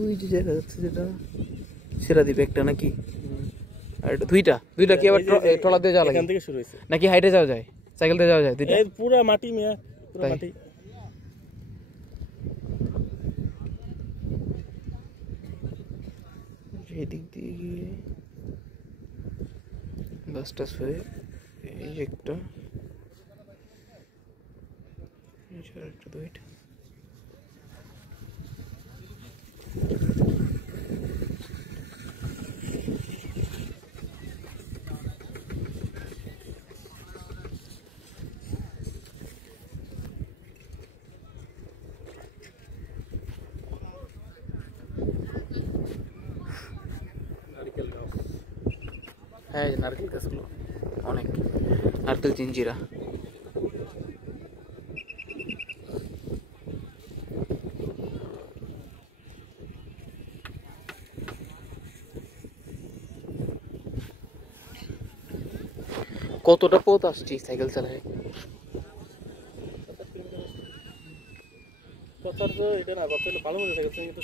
ওই যে দেখা যাচ্ছে যেটা সেরা দ্বীপ একটা নাকি, আর দুইটা দুইটা কি আবার ট্রলার দিয়ে যাওয়া লাগে? এখান থেকে শুরু হয়েছে নাকি হাইটে যাওয়া যায়, সাইকেল দিয়ে যাওয়া যায়? দুইটা এই পুরো মাটি মিয়া, পুরো তাই? মাটি। এদিক দিয়ে গিয়ে বাস টাস হয়ে এই যে একটা, এই যে আরেকটা, দুইটা। হ্যাঁ এই যে নারকেল গাছগুলো, অনেক নারকেল জিঞ্জিরা। কতটা পথ আসছি সাইকেল চালায়। কথা তো এটা না, কথা হলো ভালো মতো সাইকেল কিন্তু